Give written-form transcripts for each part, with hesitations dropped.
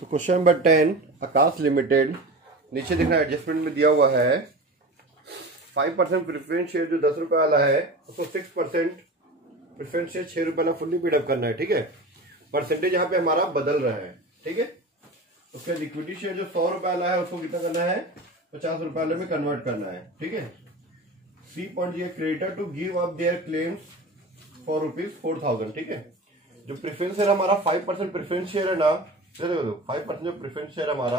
तो question number 10, आकाश limited. नीचे देखना एडजस्टमेंट में दिया हुआ है 5% प्रेफरेंस शेयर जो 10 रुपए वाला है उसको 6% प्रेफरेंस शेयर 6 रुपए वाला फुल्ली पेड अप करना है। ठीक है, परसेंटेज यहाँ पे हमारा बदल रहा है। ठीक है, उसका इक्विटी शेयर जो 100 रुपए वाला है उसको कितना करना है, 50 रुपए वाले में कन्वर्ट करना है। ठीक है, C point creditor to give up their claims for ₹4,000। ठीक है, जो प्रेफरेंस शेयर हमारा 5% प्रेफरेंस शेयर है ना, 5% जो प्रेफरेंस शेयर हमारा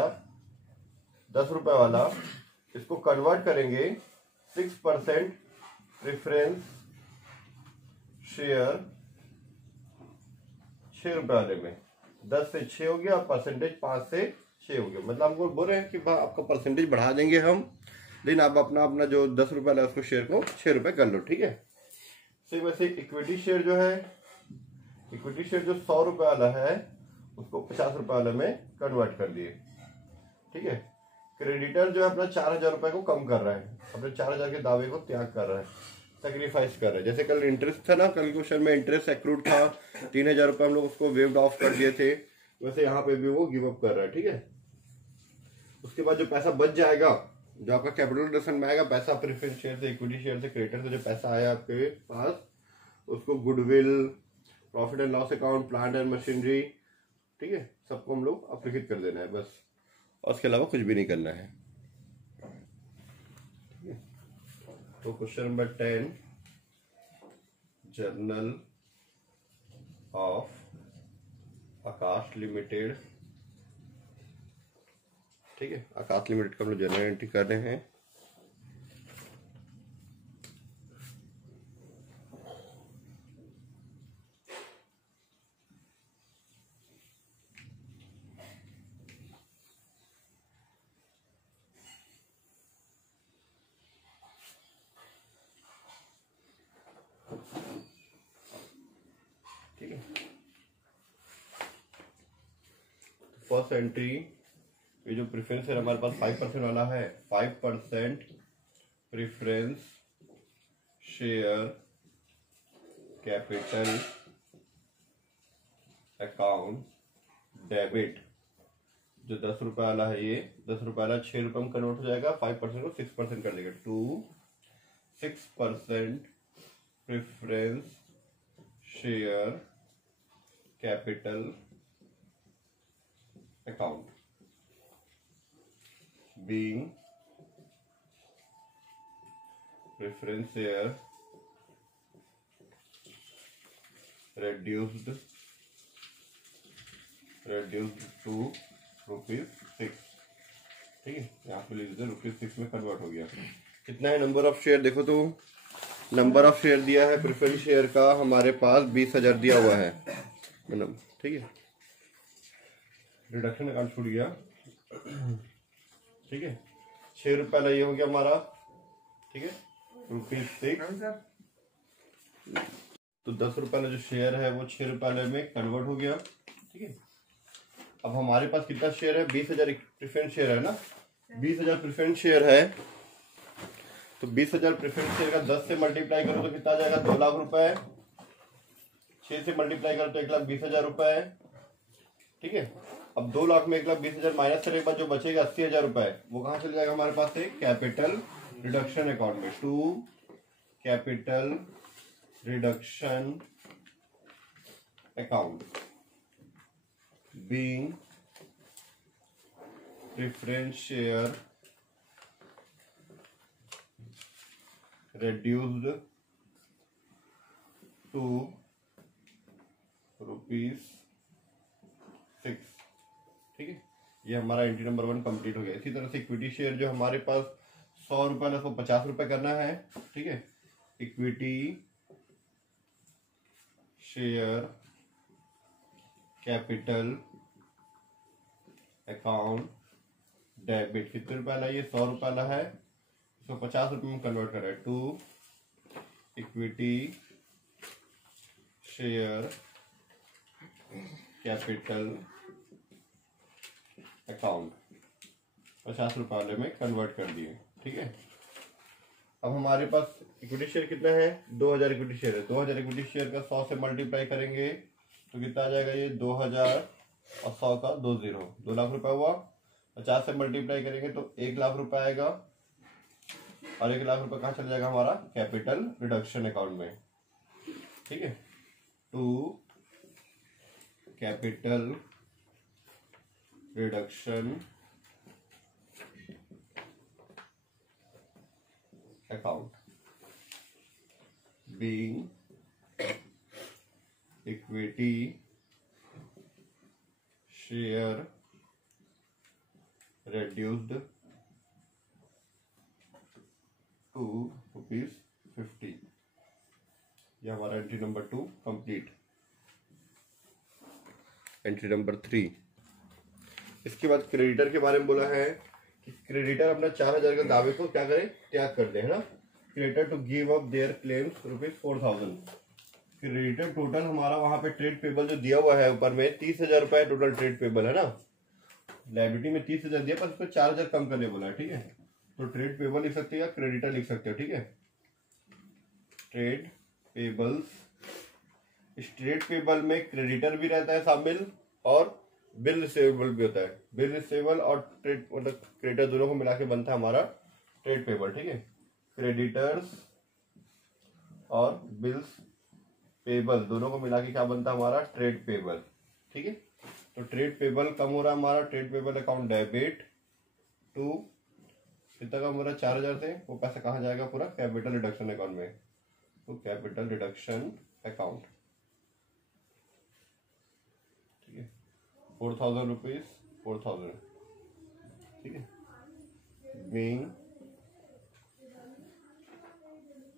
10 रुपए वाला, इसको कन्वर्ट करेंगे 6% प्रेफरेंस शेयर 6 रुपए वाले में। 10 से 6 हो गया, परसेंटेज 5 से 6 हो गया। मतलब हमको बोल रहे हैं कि आपका परसेंटेज बढ़ा देंगे हम, लेकिन आप अपना जो 10 रुपए वाला उसको शेयर को 6 रुपए कर लो। ठीक है, सेम वैसे इक्विटी शेयर जो है, इक्विटी शेयर जो 100 रुपए वाला है उसको 50 रुपए वाले में कन्वर्ट कर दिए। ठीक है, क्रेडिटर जो है अपना 4,000 रुपए को कम कर रहा है, अपने 4,000 के दावे को त्याग कर रहा है, सेक्रीफाइस कर रहा है। जैसे कल इंटरेस्ट था ना, कल क्वेश्चन में इंटरेस्ट एक्रूड था 3,000 रुपए, हम लोग उसको वेव्ड ऑफ कर दिए थे, वैसे यहाँ पे भी वो गिव अप कर रहा है। ठीक है, उसके बाद जो पैसा बच जाएगा, जो आपका कैपिटल रिडक्शन में आएगा पैसा, प्रेफरेंस शेयर से, इक्विटी शेयर से, क्रेडिटर से जो पैसा आया आपके पास, उसको goodwill, profit and loss account, plant and machinery, ठीक है, सबको हम लोग अप्लिकेट कर देना है बस, और उसके अलावा कुछ भी नहीं करना है। तो question number 10, journal of Akash limited. ठीक है, आकाश लिमिटेड का हम लोग जर्नल एंट्री कर रहे हैं। फर्स्ट एंट्री, ये जो प्रेफरेंस है हमारे पास 5% वाला है, 5% preference share capital account debit, जो 10 रुपए वाला है, ये 10 रुपए वाला 6 रुपए में कन्वर्ट हो जाएगा, 5% को 6% कर देगा, to 6% preference share capital account being preference share reduced to ₹6। ठीक है, यहाँ पे लिख दीजिए ₹6 में कन्वर्ट हो गया। कितना है नंबर ऑफ शेयर, देखो तो नंबर ऑफ शेयर दिया है प्रेफरेंस शेयर का हमारे पास 20,000 दिया हुआ है। ठीक है, रिडक्शन अकाउंट छूट गया। ठीक है, 6 रुपए वाला ये हो गया हमारा। ठीक है, ₹6। तो 10 रुपए वाला जो शेयर है वो 6 रुपए वाले में कन्वर्ट हो गया। ठीक है, अब हमारे पास कितना शेयर है, 20,000 प्रेफरेंस शेयर है ना, 20,000 प्रेफरेंस शेयर है। तो 20,000 प्रेफरेंस शेयर का 10 से मल्टीप्लाई करो तो कितना आ जाएगा, 2 लाख रुपए। 6 से मल्टीप्लाई करो तो 1,20,000 रुपए। ठीक है, अब 2 लाख में 1,20,000 माइनस करने के बाद जो बचेगा 80,000 रुपए, वो कहां चले जाएगा हमारे पास से, कैपिटल रिडक्शन अकाउंट में, to capital reduction account being preference share reduced to ₹6। ठीक है, ये हमारा एंट्री नंबर 1 कंप्लीट हो गया। इसी तरह से इक्विटी शेयर जो हमारे पास 100 रुपए ना, उसको 50 रुपए करना है। ठीक है, equity share capital account debit, कितने रुपए वाला, ये 100 रुपए वाला है, इसको 50 रुपए में कन्वर्ट कर रहा है, to equity share capital account 50 रुपए वाले में कन्वर्ट कर दिए। ठीक है, अब हमारे पास इक्विटी शेयर कितना है, 2000 इक्विटी शेयर है। 2000 इक्विटी शेयर का 100 से मल्टीप्लाई करेंगे तो कितना आ जाएगा, ये 2000 और 100 का 2 0, 2 लाख रुपए हुआ। 50 से मल्टीप्लाई करेंगे तो 1 लाख रुपए आएगा, और 1 लाख रुपए कहाँ चला जाएगा हमारा कैपिटल रिडक्शन अकाउंट में। ठीक है, to capital reduction account being equity share reduced to ₹50। यह हमारा entry number 2 complete. Entry number 3, इसके बाद क्रेडिटर के बारे में बोला है कि क्रेडिटर अपना 4000 के दावे को क्या करे, त्याग कर दे, है ना। Creditor to give up their claims ₹4000। Creditor total हमारा वहां पे ट्रेड पेबल जो दिया हुआ है ऊपर में 30,000 रुपए टोटल ट्रेड पेबल है ना। लाइबिलिटी में 30,000 दिया, पर उसको 4000 कम करने बोला है। ठीक है, तो ट्रेड पेबल लिख सकते हो या क्रेडिटर लिख सकते हो। ठीक है, ट्रेड पेबल्स। इस ट्रेड पेबल में क्रेडिटर भी रहता है शामिल और बिल रिसेवेबल भी होता है। बिल रिसेवेबल और ट्रेड मतलब क्रेडिटर दोनों को मिला के बनता है हमारा ट्रेड पेबल। ठीक है, क्रेडिटर्स और बिल्स पेबल दोनों को मिला के क्या बनता है हमारा ट्रेड पेबल। ठीक है, तो ट्रेड पेबल कम हो रहा है हमारा, trade payable account debit to कितना कम हो रहा है 4000 से, वो पैसा कहाँ जाएगा पूरा कैपिटल रिडक्शन अकाउंट में, तो कैपिटल रिडक्शन अकाउंट। ठीक है, 4000 रुपीज 4000। ठीक है, being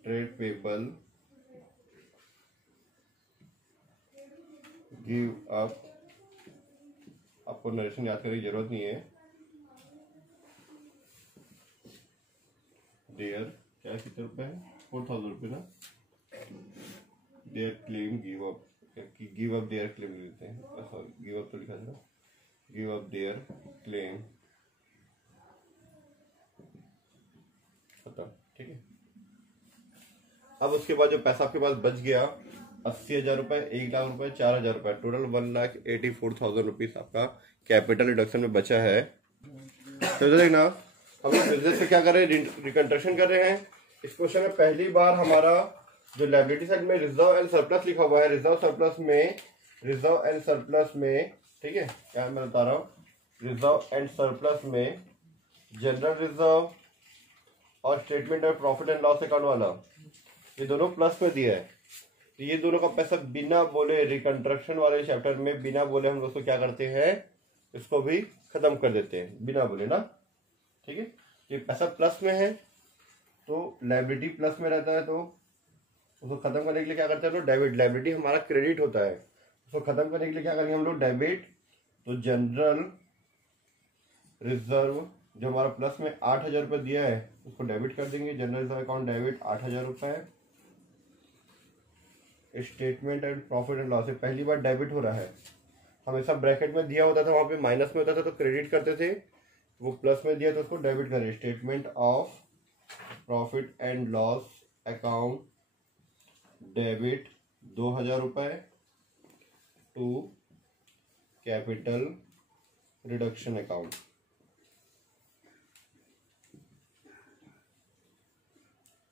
trade payable give up, आपको नरेशन याद करने की जरूरत नहीं है। देयर क्या कितने रुपए है 4000 रुपये ना। There claim give up, give up there claim देते हैं, सॉरी गिव अप तो लिखा था, गिव अप देयर क्लेम खत्म। ठीक है, अब उसके बाद जो पैसा आपके पास बच गया 80,000 रुपए, 1 लाख रुपए, 4000 रुपए, टोटल 1,84,000 रुपीज आपका कैपिटल रिडक्शन में बचा है। तो देखना हम लोग बिजनेस से क्या कर रहे हैं, रिकंस्ट्रक्शन कर रहे हैं। इस क्वेश्चन में पहली बार हमारा जो लायबिलिटी साइड में रिजर्व एंड सरप्लस लिखा हुआ है, रिजर्व एंड सरप्लस में, ठीक है क्या मैं बता रहा हूँ, रिजर्व एंड सरप्लस में जनरल रिजर्व और statement of profit and loss account वाला ये दोनों प्लस में दिया है। तो ये दोनों का पैसा बिना बोले रिकंस्ट्रक्शन वाले चैप्टर में बिना बोले हम लोग क्या करते हैं, इसको भी खत्म कर देते हैं बिना बोले ना। ठीक है, ये पैसा प्लस में है तो लायबिलिटी प्लस में रहता है, तो उसको खत्म करने के लिए क्या करते हैं हम लोग डेबिट। लायबिलिटी हमारा क्रेडिट होता है, उसको खत्म करने के लिए क्या करेंगे हम लोग डेबिट। तो जनरल रिजर्व जो हमारा प्लस में 8,000 रुपये दिया है उसको डेबिट कर देंगे, जनरल रिजर्व अकाउंट डेबिट 8,000 रुपये। Statement and profit and loss पहली बार डेबिट हो रहा है, हमेशा ब्रैकेट में दिया होता था वहां पे माइनस में होता था तो क्रेडिट करते थे, वो प्लस में दिया तो उसको डेबिट करें। Statement of profit and loss account debit 2,000 रुपये टू कैपिटल रिडक्शन अकाउंट।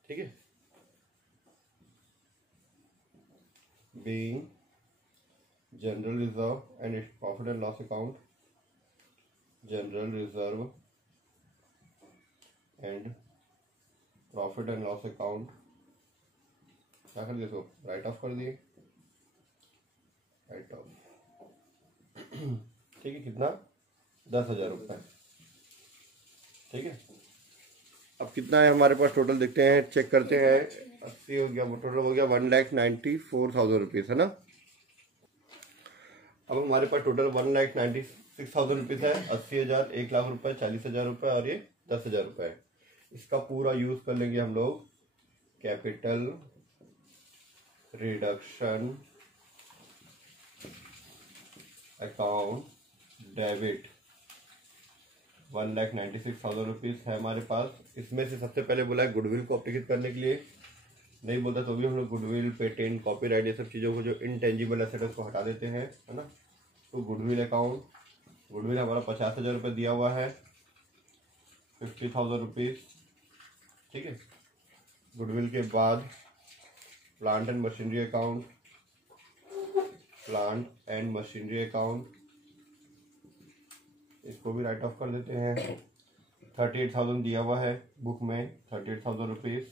ठीक है, being general reserve and its profit and loss account, general reserve and profit and loss account क्या कर दिए, इसको राइट ऑफ कर दिए, राइट ऑफ। ठीक है, कितना 10,000 रुपये। ठीक है, अब कितना है हमारे पास टोटल देखते हैं, चेक करते हैं। 80 हो गया, टोटल हो गया 1,94,000 रुपीज़ है ना। अब हमारे पास टोटल 1,96,000 रुपीज़ है। 80,000, 1 लाख रुपए, 40,000 रुपये और ये 10,000 रुपये। इसका पूरा यूज कर लेंगे हम लोग capital reduction account debit. 1,96,000 rupees है हमारे पास। इसमें से सबसे पहले बोला है गुडविल को अपडेट करने के लिए, नहीं बोलता तो भी हम लोग गुडविल, पेटेंट, कॉपीराइट ये सब चीज़ों को जो इनटेंजिबल एसेट है उसको हटा देते हैं, है ना। तो गुडविल अकाउंट, गुडविल हमारा 50,000 रुपये दिया हुआ है, 50,000 रुपीज़, ठीक है। गुडविल के बाद plant and machinery account, plant and machinery account, इसको भी राइट ऑफ कर देते हैं। 38,000 दिया हुआ है बुक में, 38,000 रुपीज़।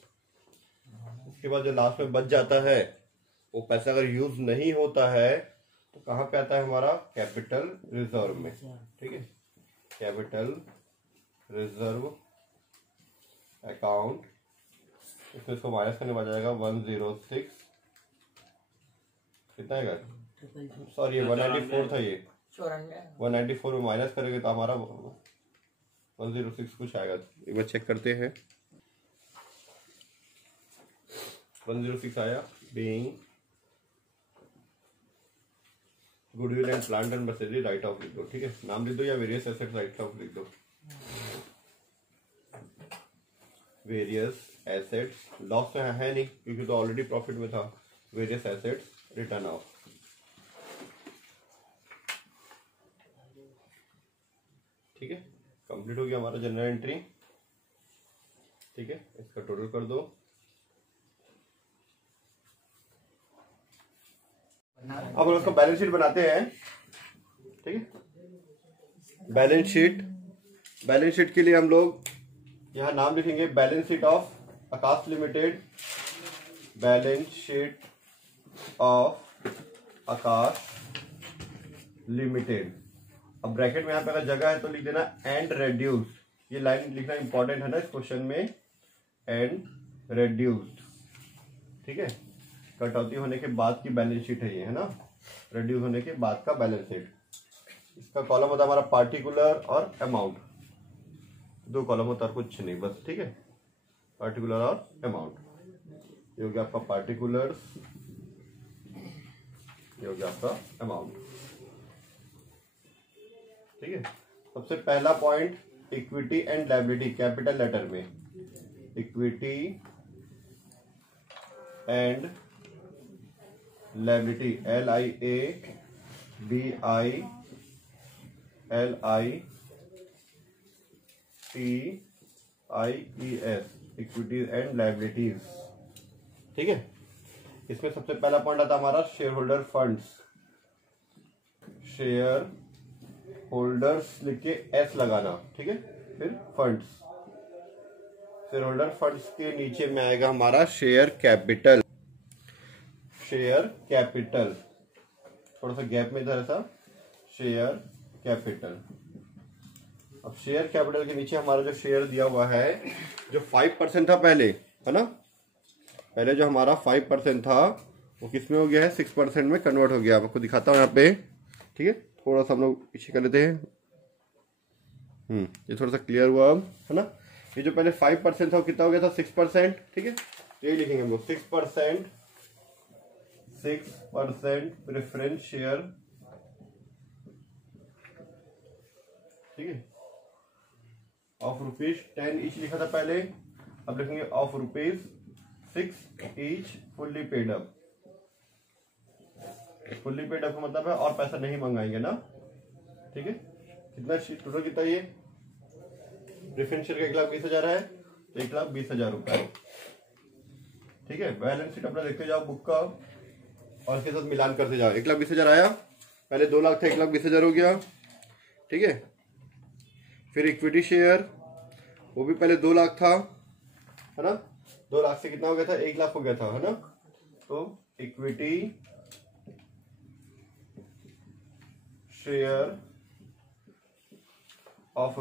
उसके बाद जो लास्ट में बच जाता है वो पैसा अगर यूज नहीं होता है तो कहाँ पे आता है हमारा, कैपिटल रिजर्व में, ठीक है। कैपिटल रिजर्व अकाउंट, इसमें इसको माइनस करने बच जाएगा 106, कितना है, सॉरी 194 था, ये 194 में माइनस करेंगे तो हमारा 106 कुछ आएगा। एक बार चेक करते हैं, 106 आया। Being goodwill and plant and machinery right of लिख दो, ठीक है। नाम लिख दो या वेरियस एसेट राइट ऑफ लिख दो, वेरियस एसेट्स, लॉस तो है नहीं क्योंकि तो ऑलरेडी प्रॉफिट में था। वेरियस एसेट्स रिटर्न ऑफ, ठीक है। कंप्लीट हो गया हमारा जनरल एंट्री, ठीक है। इसका टोटल कर दो। अब हम उसका बैलेंस शीट बनाते हैं, ठीक है। बैलेंस शीट, बैलेंस शीट के लिए हम लोग यहाँ नाम लिखेंगे balance sheet of Akash limited, balance sheet of Akash limited. अब ब्रैकेट में यहाँ पे अगर जगह है तो लिख देना एंड रेड्यूस, ये लाइन लिखना इंपॉर्टेंट है ना इस क्वेश्चन में, एंड रेड्यूस्ड, ठीक है। कटौती होने के बाद की बैलेंस शीट है ये, है ना, रेड्यूस होने के बाद का बैलेंस शीट। इसका कॉलम होता है हमारा पार्टिकुलर और अमाउंट, दो कॉलम होता है कुछ नहीं बस, ठीक है। पार्टिकुलर और अमाउंट, ये हो गया आपका पार्टिकुलर्स, ये हो गया आपका अमाउंट, ठीक है। सबसे पहला point equity and liability, capital letter में equity and liability, LIABILITIES, equities and liabilities, ठीक है। इसमें सबसे पहला पॉइंट आता हमारा shareholder funds, shareholders लिख के एस लगाना, ठीक है। फिर फंड्स, शेयर होल्डर फंड्स के नीचे में आएगा हमारा शेयर कैपिटल, शेयर कैपिटल, थोड़ा सा गैप में इधर ऐसा, शेयर कैपिटल। अब शेयर कैपिटल के नीचे हमारा जो शेयर दिया हुआ है, जो 5% था पहले, है ना, पहले जो हमारा 5% था वो किसमें हो गया है, 6% में कन्वर्ट हो गया। आपको दिखाता हूँ यहाँ पे, ठीक है। थोड़ा सा हम लोग पीछे कर लेते हैं, ये थोड़ा सा क्लियर हुआ अब, है ना। ये जो पहले 5% था वो कितना हो गया था, 6%, ठीक है। यही लिखेंगे हम लोग 6%, 6% प्रेफरेंस शेयर, ठीक है, ऑफ ₹10 ईच लिखा था पहले, अब लिखेंगे of ₹6 each fully paid up. Fully paid up का मतलब है और पैसा नहीं मंगाएंगे ना, ठीक है। कितना टोटल कितना, ये प्रेफरेंस शेयर का 1,20,000 है तो 1,20,000 रुपए, ठीक है। बैलेंस शीट अपना देखते जाओ बुक का और इसके साथ मिलान करते जाओ। 1,20,000 आया, पहले 2 लाख था, 1,20,000 हो गया, ठीक है। फिर इक्विटी शेयर, वो भी पहले 2 लाख था, है ना, 2 लाख से कितना हो गया था, 1 लाख हो गया था, है ना। तो equity share of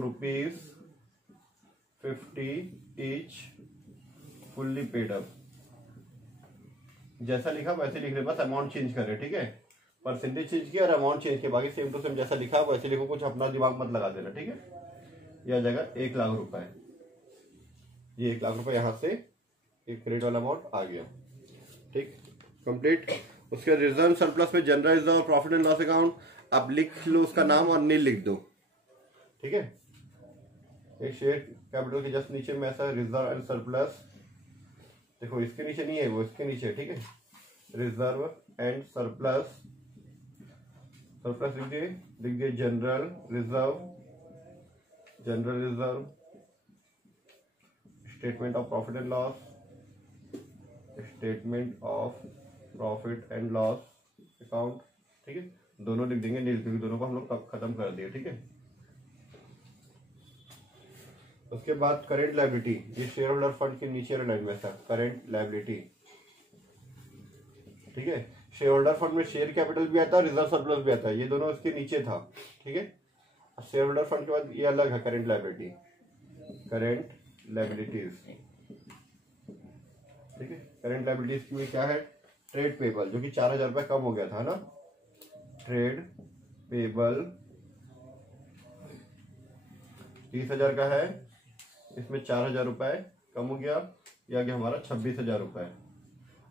₹50 each fully paid up, जैसा लिखा वैसे लिख रहे, बस अमाउंट चेंज कर रहे, ठीक है। परसेंटेज चेंज किया और अमाउंट चेंज किया, बाकी सेम टू सेम जैसा लिखा वैसे लिखो, कुछ अपना दिमाग मत लगा देना, ठीक है। यह जगह 1 लाख रुपए, ये 1 लाख रुपए यहाँ से एक क्रेडिट वाला अमाउंट आ गया, ठीक, कंप्लीट। उसके रिजर्व सरप्लस में general reserve, profit and loss account, आप लिख लो उसका नाम और नील लिख दो, ठीक है। एक शेयर कैपिटल के जस्ट नीचे में ऐसा रिजर्व एंड सरप्लस, देखो इसके नीचे नहीं है, वो इसके नीचे, ठीक है। रिजर्व एंड सरप्लस सरप्लस लिख दिए general reserve, statement of profit and loss, statement of profit and loss account, ठीक है, दोनों लिख देंगे नील, क्योंकि दोनों को हम लोग खत्म कर दिए, ठीक है। उसके बाद करेंट लायबिलिटी, ये शेयर होल्डर फंड के नीचे लाइन में था करेंट लायबिलिटी, ठीक है। शेयर होल्डर फंड में शेयर कैपिटल भी आता है, रिजर्व सरप्लस भी आता है, ये दोनों इसके नीचे था, ठीक है। शेयर होल्डर फंड के बाद ये अलग है करेंट लायबिलिटी, करेंट लायबिलिटीज, ठीक है। करेंट लायबिलिटीज में क्या है, ट्रेड पेबल, जो कि 4,000 रुपये कम हो गया था ना, ट्रेड पेबल 30,000 का है, इसमें 4,000 रुपये कम हो गया, ये आ गया हमारा 26,000 रुपये।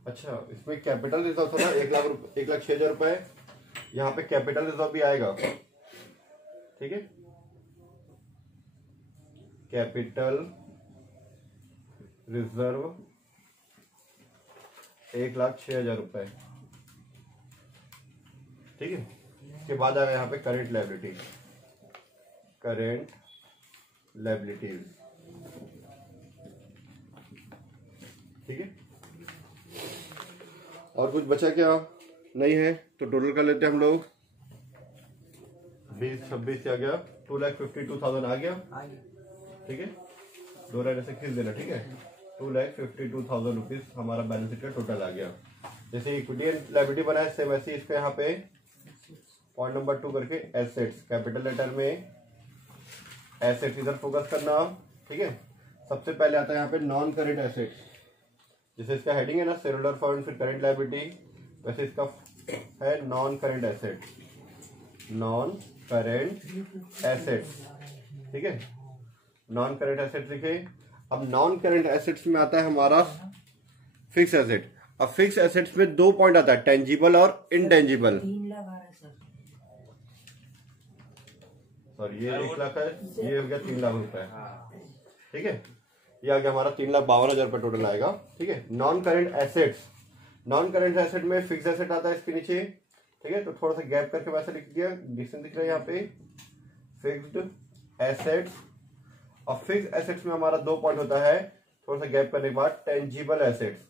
अच्छा, इसमें कैपिटल रिजर्व था ना 1,06,000 रुपये, यहाँ पे कैपिटल रिजर्व भी आएगा, ठीक है। कैपिटल रिजर्व 1,06,000 रुपये, ठीक है। इसके बाद आएगा यहाँ पे करेंट लायबिलिटी, करेंट लायबिलिटीज, ठीक है। और कुछ बचा क्या, नहीं है, तो टोटल कर लेते हैं हम लोग, 20 26 आ गया, 2,52,000 आ गया, ठीक है। 2 लाइन ऐसे खींच देना, ठीक है। 2,52,000 रुपीज हमारा बैलेंस शीट का टोटल आ गया। जैसे इक्विटी एंड लायबिलिटी बनाए सेम वैसे इसको यहाँ पे पॉइंट नंबर 2 करके एसेट्स, कैपिटल लेटर में एसेट्स इधर फोकस करना, ठीक है। सबसे पहले आता है यहाँ पे नॉन करेंट एसेट्स, जैसे इसका हेडिंग है ना शेयर होल्डर फंड फिर करेंट लायबिलिटी, वैसे इसका है non current asset, non current assets, ठीक है। नॉन करेंट एसेट्स लिखे। अब नॉन करेंट एसेट्स में आता है हमारा फिक्स एसेट। अब फिक्स एसेट्स में 2 पॉइंट आता है, टेंजिबल और इनटेंजिबल। सॉरी, ये 1 लाख है, ये हो गया 3 लाख रुपए, ठीक है। ये आ गया हमारा 3,52,000 रुपये टोटल आएगा, ठीक है। Non current assets, non current asset में फिक्स एसेट आता है इसके नीचे, ठीक है। तो थोड़ा सा गैप करके वैसे लिख दिया, डिस्टेंस दिख रहा है यहाँ पे, फिक्स्ड एसेट्स। और फिक्स एसेट्स में हमारा 2 पॉइंट होता है, थोड़ा सा गैप करने के बाद टेंजिबल एसेट्स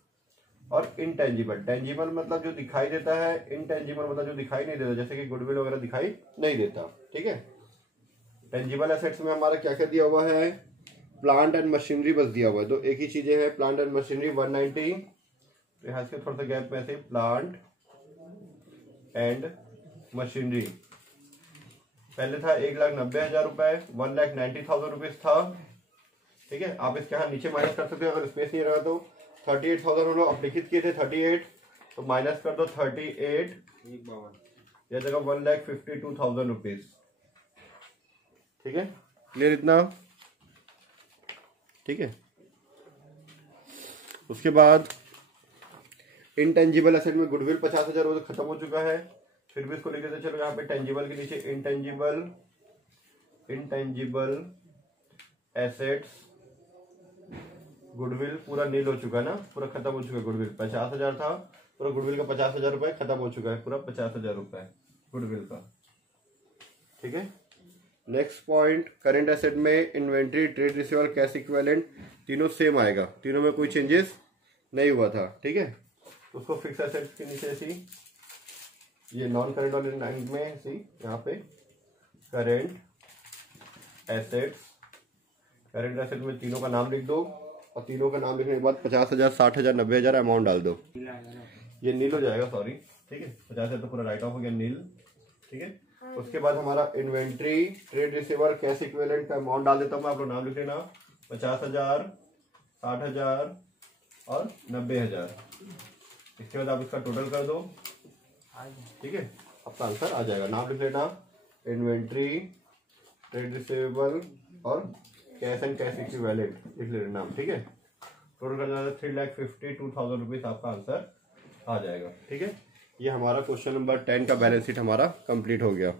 और इनटेंजिबल। टेंजिबल मतलब जो दिखाई देता है, इनटेंजिबल मतलब जो दिखाई नहीं देता, जैसे कि गुडविल वगैरह दिखाई नहीं देता, ठीक है। टेंजिबल एसेट्स में हमारा क्या क्या दिया हुआ है, प्लांट एंड मशीनरी बस दिया हुआ है, तो एक ही चीजें हैं, प्लांट एंड मशीनरी 190, यहाँ से थोड़ा सा गैप में से प्लांट एंड मशीनरी पहले था 1,90,000 रुपए, 1,90,000 रुपीज था, ठीक है। आप इसके यहाँ नीचे माइनस कर सकते हो, अगर स्पेस नहीं रहा तो 38,000 हम लोग अपलिखित किए थे, 38 तो माइनस कर दो 38, यह जगह 1,52,000 रुपीज, ठीक है। क्लियर इतना, ठीक है। उसके बाद इनटेंजिबल एसेट में गुडविल 50,000 वो तो खत्म हो चुका है, फिर भी इसको लेके चलो यहाँ पे टेंजिबल के नीचे इनटेंजिबल एसेट्स, गुडविल पूरा नील हो चुका है ना, पूरा खत्म हो चुका है। गुडविल 50,000 था, पूरा गुडविल का 50,000 रुपए खत्म हो चुका है, पूरा 50,000 रुपए गुडविल का, ठीक है। नेक्स्ट पॉइंट, करेंट एसेट में inventory, trade receivable, cash equivalent तीनों सेम आएगा, तीनों में कोई चेंजेस नहीं हुआ था, ठीक है। उसको फिक्स एसेट्स के नीचे सी, ये नॉन करेंट वाले लाइन में सी, यहाँ पे करेंट एसेट्स, करेंट एसेट में तीनों का नाम लिख दो, और तीनों का नाम लिखने के बाद 50,000, 60,000, 90,000 अमाउंट डाल दो, ये नील हो जाएगा, सॉरी, ठीक है। 50,000 तो पूरा राइट ऑफ हो गया, नील, ठीक है। उसके बाद हमारा inventory, trade receivable, cash equivalent का अमाउंट डाल देता हूँ मैं, आप लोग नाम लिख लेना, 50,000, 60,000 और 90,000। इसके बाद आप इसका टोटल कर दो, ठीक है, आपका आंसर आ जाएगा। नाम लिख लेना, इन्वेंट्री, ट्रेड रिसीवेबल और कैश एंड कैश इक्विवेलेंट लिख लेना नाम, ठीक है। टोटल करना 3,52,000 रुपीज आपका आंसर आ जाएगा, ठीक है। ये हमारा क्वेश्चन नंबर 10 का बैलेंस शीट हमारा कंप्लीट हो गया।